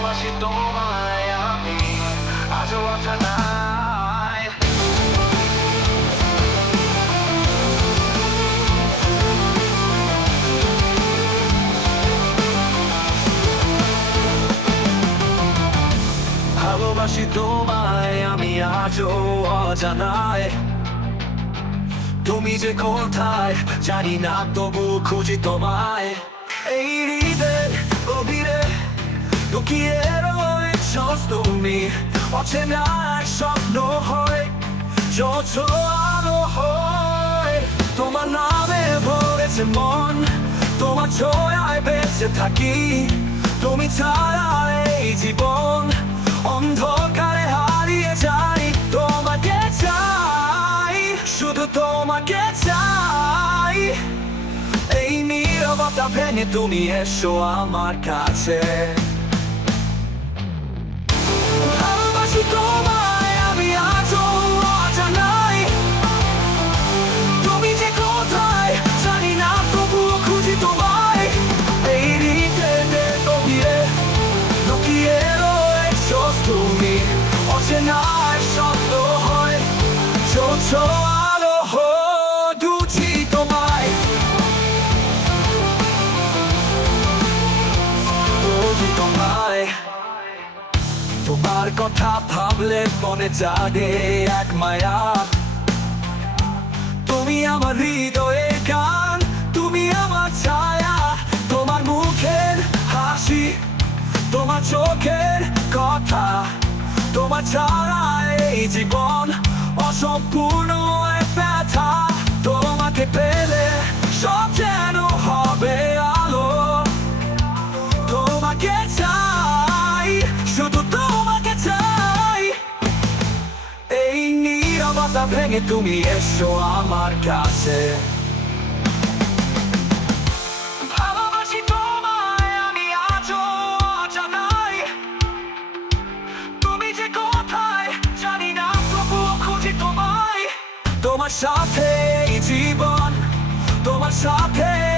ভালোবাসি তোমায় আমি। আজও অজানায়। তুমি যে কোথায় জানি না তবু খুঁজি তোমায়। এই লুকিয়ে রয়েছ তুমি অচেনা এক স্বপ্ন হয়, যত আলো হয়। তোমার নামে ভরেছে মন, তোমার ছোঁয়ায় বেঁচে থাকি। তুমি ছাড়া এই জীবন অন্ধকারে হারিয়ে যাই। তোমাকে চাই, শুধু তোমাকে চাই। এই নীরবতা ভেঙে তুমি এসো আমার কাছে। কথা ভাবলে মনে জাগে এক মায়া। তুমি আমার হৃদয়ে গান, তুমি আমার ছায়া, তোমার মুখের হাসি, তোমার চোখের কথা, তোমার ছাড়া এই জীবন অসম্পূর্ণ ভেঙে তুমি এসো আমার কাছে। তোমার সাথে জীবন তোমার সাথে